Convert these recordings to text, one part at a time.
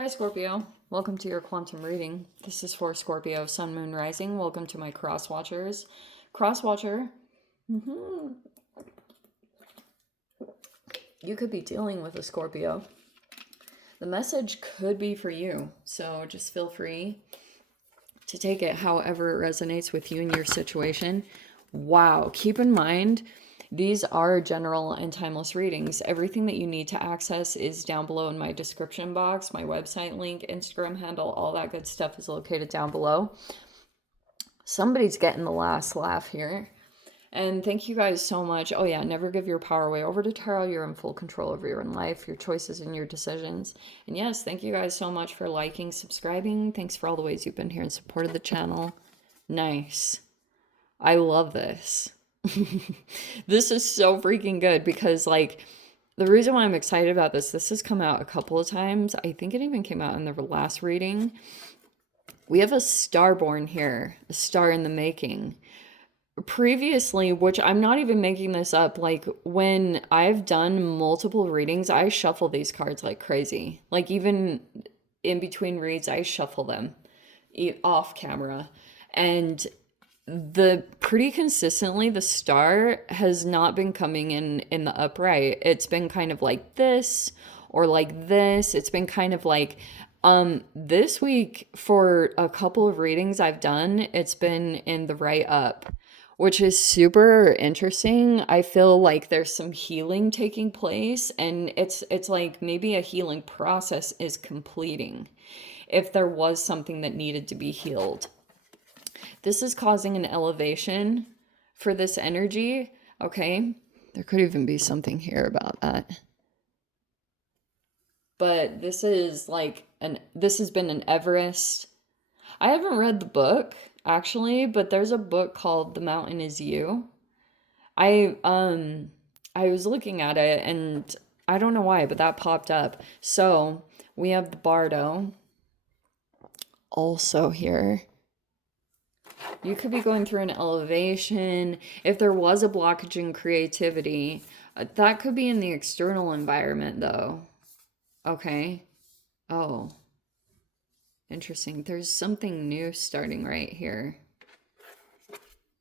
Hi Scorpio, welcome to your quantum reading. This is for Scorpio, Sun, Moon, Rising. Welcome to my cross watchers. Cross watcher, you could be dealing with a Scorpio. The message could be for you, so just feel free to take it however it resonates with you and your situation. Wow, keep in mind, these are general and timeless readings. Everything that you need to access is down below in my description box. My website link, Instagram handle, all that good stuff is located down below. Somebody's getting the last laugh here. And thank you guys so much. Oh yeah, never give your power away. Over to Tarot, you're in full control over your own life, your choices and your decisions. And yes, thank you guys so much for liking, subscribing. Thanks for all the ways you've been here and supported the channel. Nice. I love this. This is so freaking good because, like, the reason why I'm excited about this has come out a couple of times. I think it even came out in the last reading. We have a Starborn here, a star in the making. Previously, which I'm not even making this up, like when I've done multiple readings, I shuffle these cards like crazy. Like even in between reads, I shuffle them off camera. And pretty consistently the star has not been coming in the upright. It's been kind of like this or like this. It's been kind of like this week for a couple of readings I've done, it's been in the right up, which is super interesting. I feel like there's some healing taking place, and it's like maybe a healing process is completing if there was something that needed to be healed. This is causing an elevation for this energy, okay? There could even be something here about that. But this is like this has been an Everest. I haven't read the book actually, but there's a book called The Mountain Is You. I was looking at it and I don't know why, but that popped up. So, we have the Bardo also here. You could be going through an elevation. If there was a blockage in creativity, that could be in the external environment though. Okay. Oh, interesting. There's something new starting right here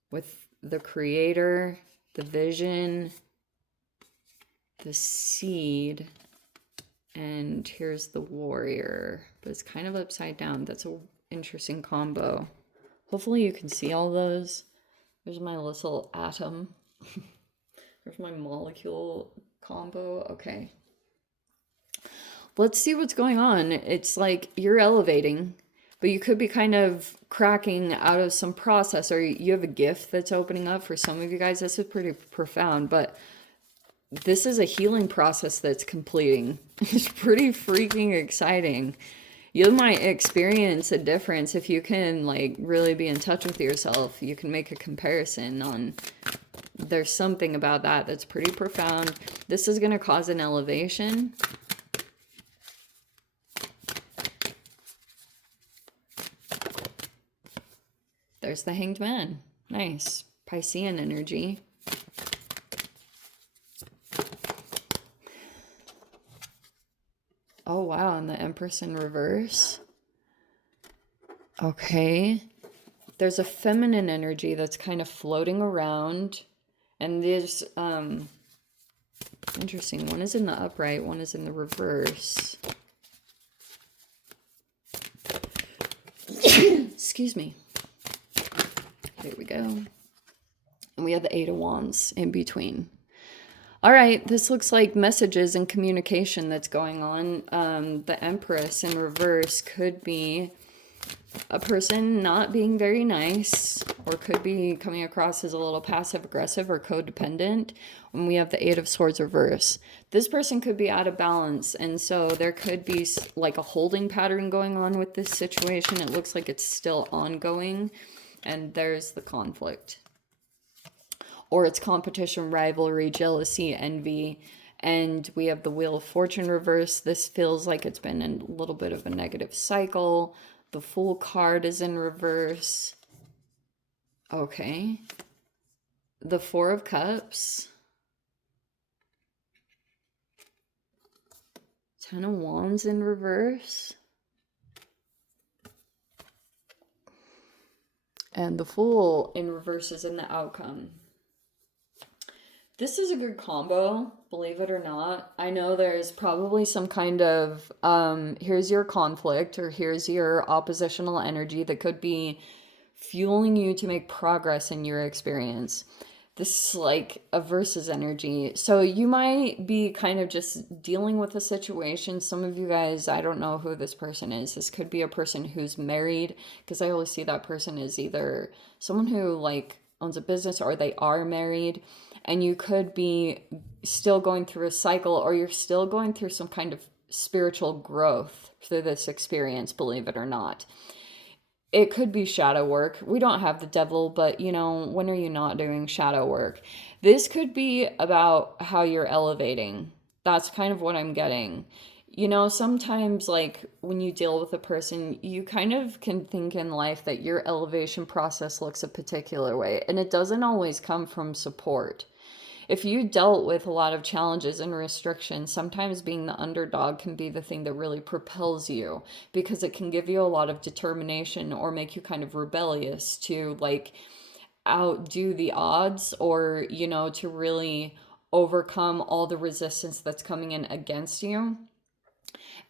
with the creator, the vision, the seed, and here's the warrior, but it's kind of upside down. That's an interesting combo. Hopefully you can see all those. There's my little atom. There's my molecule combo. Okay. Let's see what's going on. It's like you're elevating, but you could be kind of cracking out of some process, or you have a gift that's opening up. For some of you guys, this is pretty profound, but this is a healing process that's completing. It's pretty freaking exciting. You might experience a difference if you can like really be in touch with yourself. You can make a comparison on, there's something about that that's pretty profound. This is going to cause an elevation. There's the Hanged Man. Nice. Piscean energy. Oh, wow. And the Empress in reverse. Okay. There's a feminine energy that's kind of floating around. And there's, interesting. One is in the upright. One is in the reverse. Excuse me. There we go. And we have the Eight of Wands in between. All right, this looks like messages and communication that's going on. The Empress in reverse could be a person not being very nice, or could be coming across as a little passive aggressive or codependent. When we have the Eight of Swords reverse, this person could be out of balance, and so there could be like a holding pattern going on with this situation. It looks like it's still ongoing, and there's the conflict. Or it's competition, rivalry, jealousy, envy. And we have the Wheel of Fortune reverse. This feels like it's been a little bit of a negative cycle. The Fool card is in reverse. Okay. The Four of Cups. Ten of Wands in reverse. And the Fool in reverse is in the outcome. This is a good combo, believe it or not. I know there's probably some kind of here's your conflict or here's your oppositional energy that could be fueling you to make progress in your experience. This is like a versus energy. So you might be kind of just dealing with a situation. Some of you guys, I don't know who this person is. This could be a person who's married, because I always see that person as either someone who like owns a business or they are married. And you could be still going through a cycle, or you're still going through some kind of spiritual growth through this experience, believe it or not. It could be shadow work. We don't have the devil, but you know, when are you not doing shadow work? This could be about how you're elevating. That's kind of what I'm getting. You know, sometimes like when you deal with a person, you kind of can think in life that your elevation process looks a particular way, and it doesn't always come from support. If you dealt with a lot of challenges and restrictions, sometimes being the underdog can be the thing that really propels you, because it can give you a lot of determination or make you kind of rebellious to like outdo the odds, or, you know, to really overcome all the resistance that's coming in against you.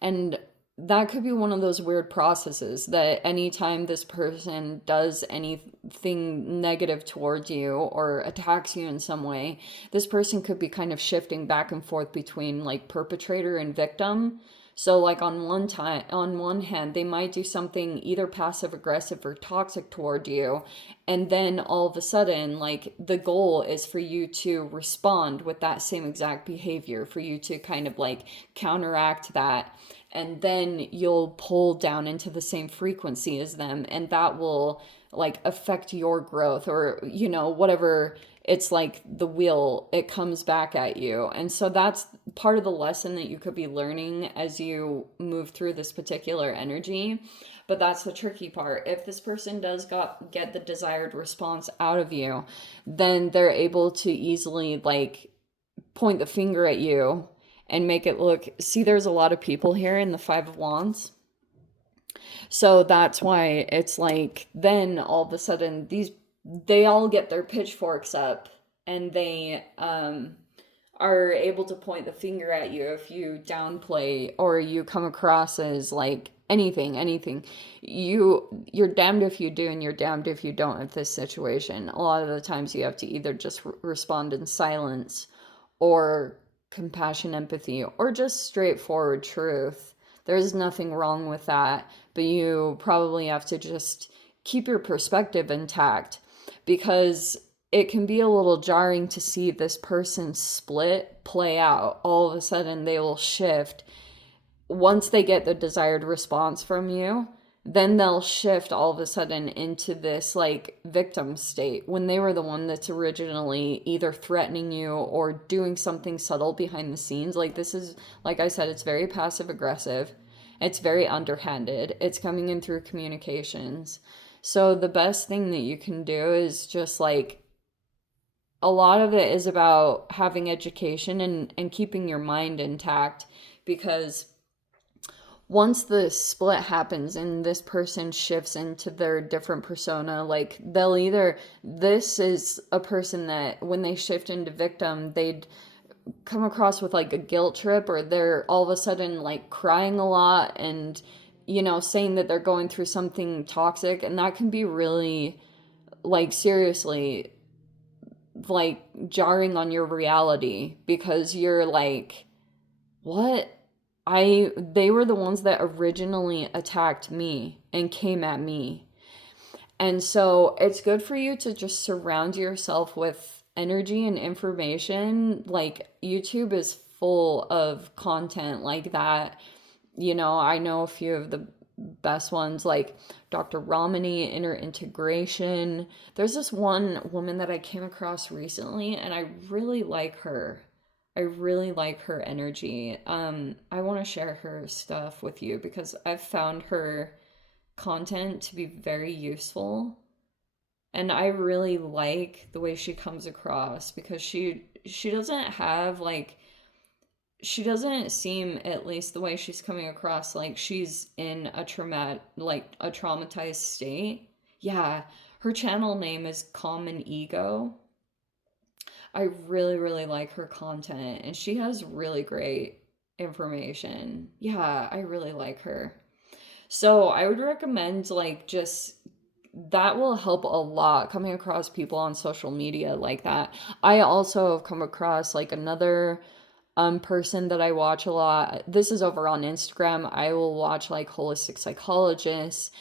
And that could be one of those weird processes that anytime this person does anything negative towards you or attacks you in some way, this person could be kind of shifting back and forth between like perpetrator and victim. So like on one hand, they might do something either passive aggressive or toxic toward you, and then all of a sudden like the goal is for you to respond with that same exact behavior, for you to kind of like counteract that, and then you'll pull down into the same frequency as them, and that will like affect your growth, or you know, whatever. It's like the wheel, it comes back at you. And so that's part of the lesson that you could be learning as you move through this particular energy. But that's the tricky part. If this person does get the desired response out of you, then they're able to easily like point the finger at you and make it look, see, there's a lot of people here in the Five of Wands. So that's why it's like, then all of a sudden they all get their pitchforks up, and they are able to point the finger at you if you downplay or you come across as like anything. You're damned if you do and you're damned if you don't with this situation. A lot of the times you have to either just respond in silence, or compassion, empathy, or just straightforward truth. There's nothing wrong with that, but you probably have to just keep your perspective intact, because it can be a little jarring to see this person split play out. All of a sudden, they will shift once they get the desired response from you. Then they'll shift all of a sudden into this like victim state, when they were the one that's originally either threatening you or doing something subtle behind the scenes. Like this is, like I said, it's very passive aggressive. It's very underhanded. It's coming in through communications. So the best thing that you can do is just like, a lot of it is about having education and keeping your mind intact, because once the split happens and this person shifts into their different persona, like they'll either, this is a person that when they shift into victim, they'd come across with like a guilt trip, or they're all of a sudden like crying a lot and, you know, saying that they're going through something toxic. And that can be really like seriously like jarring on your reality, because you're like, what? They were the ones that originally attacked me and came at me. And so it's good for you to just surround yourself with energy and information. Like YouTube is full of content like that. You know, I know a few of the best ones, like Dr. Ramani, Inner Integration. There's this one woman that I came across recently, and I really like her. I really like her energy. I want to share her stuff with you because I've found her content to be very useful. And I really like the way she comes across, because she doesn't have like, she doesn't seem, at least the way she's coming across, like she's in a traumatized state. Yeah, Her channel name is Common Ego. I really, really like her content, and she has really great information. Yeah, I really like her. So I would recommend, like, just that will help a lot coming across people on social media like that. I also have come across like another person that I watch a lot. This is over on Instagram. I will watch like holistic psychologists,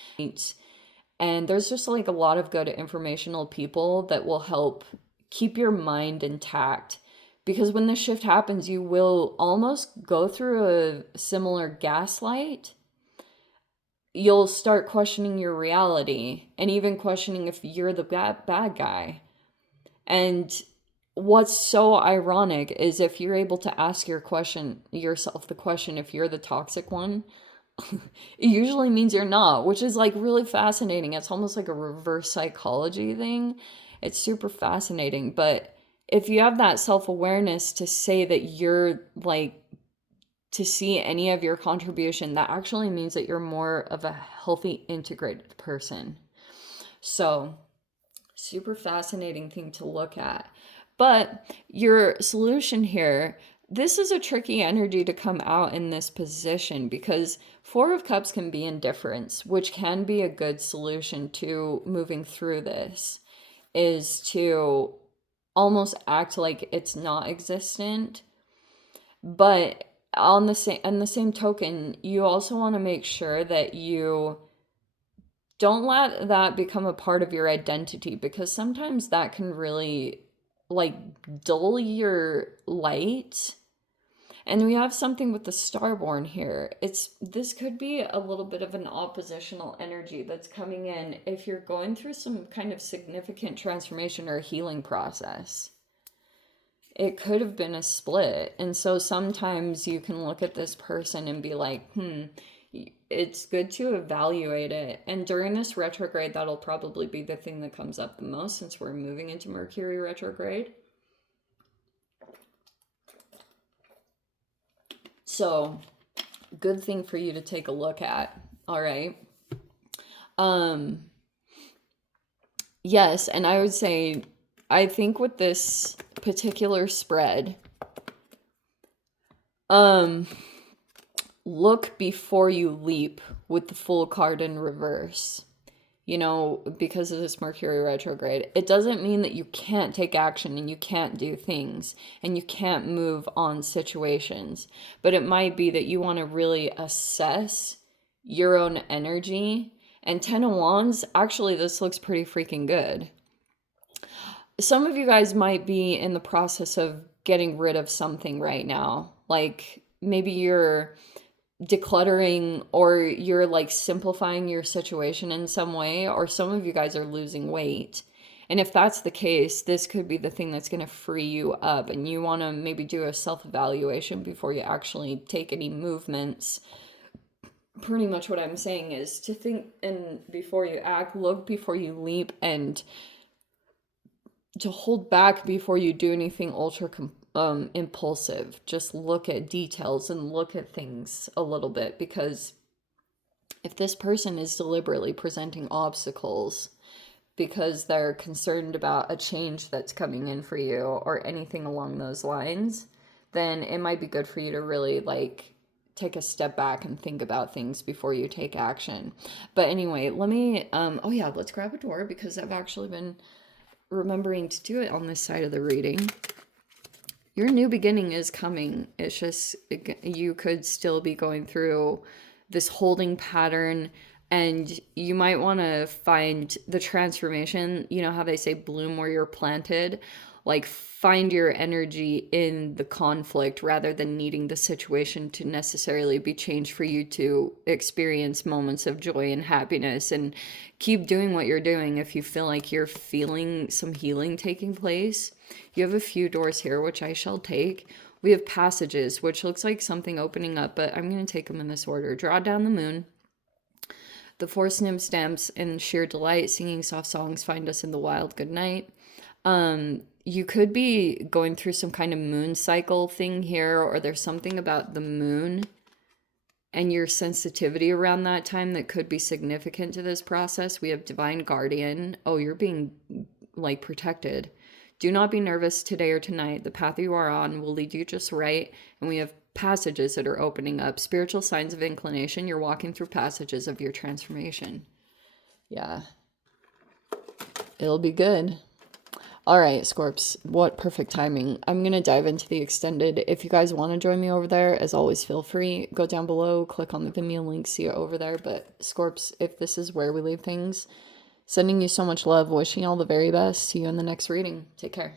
and there's just like a lot of good informational people that will help keep your mind intact. Because when this shift happens, you will almost go through a similar gaslight. You'll start questioning your reality and even questioning if you're the bad guy. And what's so ironic is if you're able to ask yourself the question if you're the toxic one, it usually means you're not, which is like really fascinating. It's almost like a reverse psychology thing. It's super fascinating. But if you have that self-awareness to say that you're like, to see any of your contribution, that actually means that you're more of a healthy, integrated person. So, super fascinating thing to look at. But your solution here, this is a tricky energy to come out in this position because Four of Cups can be indifference, which can be a good solution to moving through this, is to almost act like it's not existent. But on the same token, you also want to make sure that you don't let that become a part of your identity, because sometimes that can really like dull your light. And we have something with the Starborn here. This could be a little bit of an oppositional energy that's coming in if you're going through some kind of significant transformation or healing process. It could have been a split. And so sometimes you can look at this person and be like, it's good to evaluate it. And during this retrograde, that'll probably be the thing that comes up the most since we're moving into Mercury retrograde. So, good thing for you to take a look at. All right. Yes, and I would say, I think with this particular spread, look before you leap with the Fool card in reverse. Because of this Mercury retrograde, it doesn't mean that you can't take action and you can't do things and you can't move on situations. But it might be that you want to really assess your own energy. And 10 of Wands, actually, this looks pretty freaking good. Some of you guys might be in the process of getting rid of something right now. Like maybe you're decluttering or you're like simplifying your situation in some way, or some of you guys are losing weight. And if that's the case, this could be the thing that's going to free you up, and you want to maybe do a self-evaluation before you actually take any movements. Pretty much what I'm saying is to think and before you act, look before you leap, and to hold back before you do anything ultra impulsive. Just look at details and look at things a little bit, because if this person is deliberately presenting obstacles because they're concerned about a change that's coming in for you or anything along those lines, then it might be good for you to really like take a step back and think about things before you take action. But anyway, let me let's grab a door, because I've actually been remembering to do it on this side of the reading. Your new beginning is coming. It's just, you could still be going through this holding pattern, and you might want to find the transformation. You know how they say bloom where you're planted? Like, find your energy in the conflict rather than needing the situation to necessarily be changed for you to experience moments of joy and happiness. And keep doing what you're doing if you feel like you're feeling some healing taking place. You have a few doors here, which I shall take. We have passages, which looks like something opening up, but I'm going to take them in this order. Draw down the moon. The forest nymph stamps in sheer delight, singing soft songs, find us in the wild, good night. You could be going through some kind of moon cycle thing here, or there's something about the moon and your sensitivity around that time that could be significant to this process. We have Divine Guardian. Oh, you're being like protected. Do not be nervous today or tonight. The path you are on will lead you just right. And we have passages that are opening up. Spiritual signs of inclination. You're walking through passages of your transformation. Yeah. It'll be good. All right, Scorps, what perfect timing. I'm going to dive into the extended. If you guys want to join me over there, as always, feel free. Go down below, click on the Vimeo link, see it over there. But Scorps, if this is where we leave things, sending you so much love, wishing you all the very best. See you in the next reading. Take care.